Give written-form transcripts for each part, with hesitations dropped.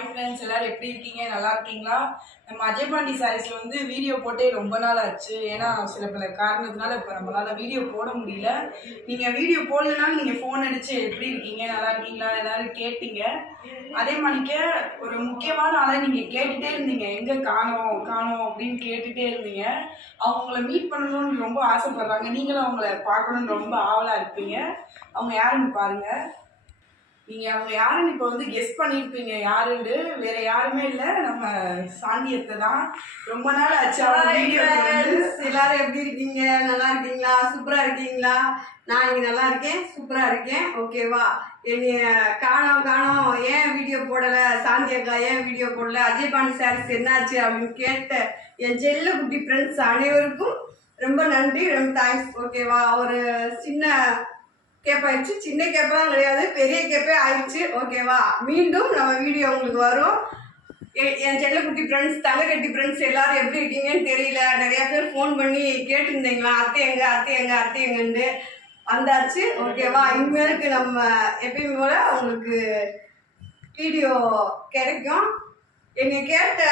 Hi friends, எல்லாரும் எப்படி இருக்கீங்க? நல்லா இருக்கீங்களா? நம்ம அஜய் பாண்டி சாரீஸ்ல வந்து வீடியோ போட்டே ரொம்ப நாள் ஆச்சு. ஏன்னா சில பல காரணத்தினால இப்போ நம்மளால வீடியோ போட முடியல. நீங்க வீடியோ போடலனாலும் நீங்க ஃபோன் அடிச்சு எப்படி இருக்கீங்க, நல்லா இருக்கீங்களா எல்லாரும் கேட்டீங்க. அதே மாதிரிக்க ஒரு முக்கியமான ஆளை நீங்க கேட்டுட்டே இருந்தீங்க, எங்க காணோம் காணோம் அப்படின்னு கேட்டுட்டே இருந்தீங்க. அவங்கள மீட் பண்ணணும்னு ரொம்ப ஆசைப்படுறாங்க. நீங்களும் அவங்கள பார்க்கணும்னு ரொம்ப ஆவலா இருப்பீங்க. அவங்க யாருன்னு பாருங்க. நீங்க அவங்க யாருன்னு இப்போ வந்து கெஸ் பண்ணிருப்பீங்க. யாருன்னு வேற யாருமே இல்லை, நம்ம சாந்தியத்தை தான். ரொம்ப நாள் ஆச்சு அவங்க வீடியோ. எல்லாரும் எப்படி இருக்கீங்க? நல்லா இருக்கீங்களா? சூப்பரா இருக்கீங்களா? நான் இங்க நல்லா இருக்கேன், சூப்பரா இருக்கேன். ஓகேவா? என்னைய காணோம் ஏன் வீடியோ போடல, சாந்தி அக்கா ஏன் வீடியோ போடல, அஜய் பாண்டி சாரீஸ் என்னாச்சு அப்படின்னு கேட்ட என் செல்ல குட்டி ஃப்ரெண்ட்ஸ் அனைவருக்கும் ரொம்ப நன்றி, ரொம்ப தேங்க்ஸ். ஓகேவா? ஒரு சின்ன கேப் ஆயிடுச்சு, சின்ன கேப்பெல்லாம் கிடையாது, பெரிய கேப்பே ஆயிடுச்சு. ஓகேவா? மீண்டும் நம்ம வீடியோ உங்களுக்கு வரும். என் செல்லக்குட்டி ஃப்ரெண்ட்ஸ், தங்கக்கட்டி ஃப்ரெண்ட்ஸ் எல்லாரும் எப்படி இருக்கீங்கன்னு தெரியல. நிறைய பேர் ஃபோன் பண்ணி கேட்டுருந்தீங்களா, அத்தை எங்கன்னு வந்தாச்சு. ஓகேவா? இனிமேலுக்கு நம்ம எப்பயும் போல உங்களுக்கு வீடியோ கிடைக்கும். என்னை கேட்ட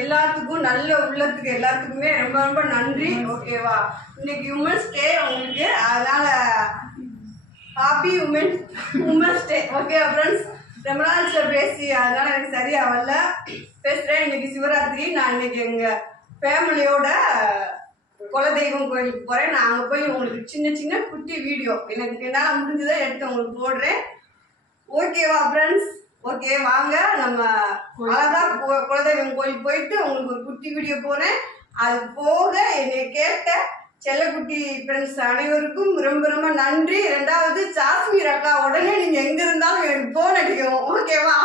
எல்லாத்துக்கும், நல்ல உள்ளத்துக்கு எல்லாத்துக்குமே ரொம்ப ரொம்ப நன்றி. ஓகேவா? இன்னைக்கு உமன்ஸ் டே உங்களுக்கு, அதனால happy women's day. Okay friends, ரொம்ப நாள் பேசி அதனால எனக்கு சரியா வரல, பேசுகிறேன். இன்னைக்கு சிவராத்திரி. நான் இன்னைக்கு எங்கள் ஃபேமிலியோட குலதெய்வம் கோயிலுக்கு போகிறேன். நான் அங்கே போய் உங்களுக்கு சின்ன சின்ன குட்டி வீடியோ எனக்கு என்னால் முடிஞ்சதை எடுத்து உங்களுக்கு போடுறேன். ஓகேவா ஃப்ரெண்ட்ஸ்? ஓகே, வாங்க நம்ம அழகாக குலதெய்வம் கோயிலுக்கு போயிட்டு உங்களுக்கு ஒரு குட்டி வீடியோ போகிறேன். அது போக என்னை கேட்ட செல்லக்குட்டி ஃப்ரெண்ட்ஸ் அனைவருக்கும் ரொம்ப ரொம்ப நன்றி. ரெண்டாவது, ஜாஸ்மீர் அக்கா, உடனே நீங்க எங்க இருந்தாலும் எனக்கு போன் அடிக்கும். ஓகேவா?